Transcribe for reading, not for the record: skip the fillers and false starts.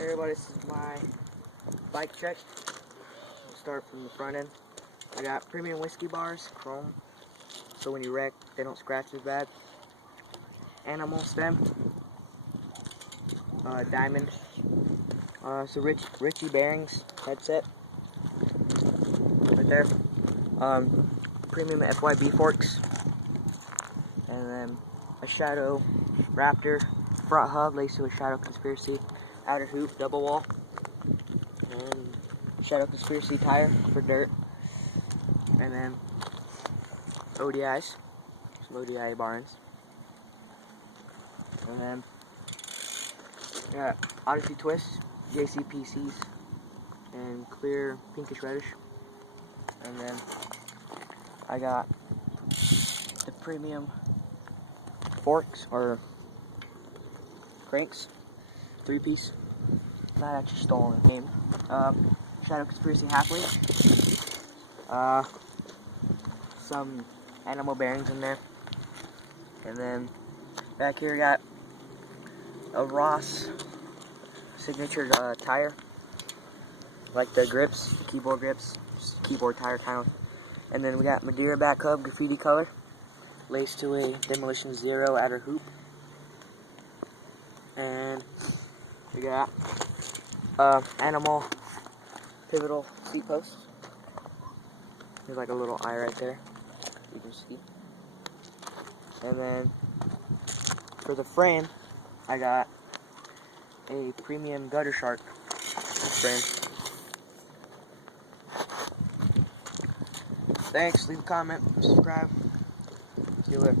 Hey everybody, this is my bike check. We'll start from the front end. I got premium whiskey bars, chrome, so when you wreck, they don't scratch as bad. Animal stem, diamond. So Richie bearings headset, right there. Premium FYB forks, and then a Shadow Raptor front hub laced with Shadow Conspiracy outer hoop double wall, and Shadow Conspiracy tire for dirt, and then ODIs, some ODI barns, and then got Odyssey twists, JCPCs, and clear pinkish reddish, and then I got the premium forks or cranks, 3-piece. Not actually stolen, named. Shadow Conspiracy half link. Some animal bearings in there. And then back here got a Ross signature tire. Like the grips, the keyboard grips, just keyboard tire kind of. And then we got Madeira back hub, graffiti color, laced to a Demolition Zero outer hoop. And we got animal pivotal seat post. There's like a little eye right there, you can see. And then for the frame, I got a premium guttershark frame. Thanks, leave a comment, subscribe. See you later.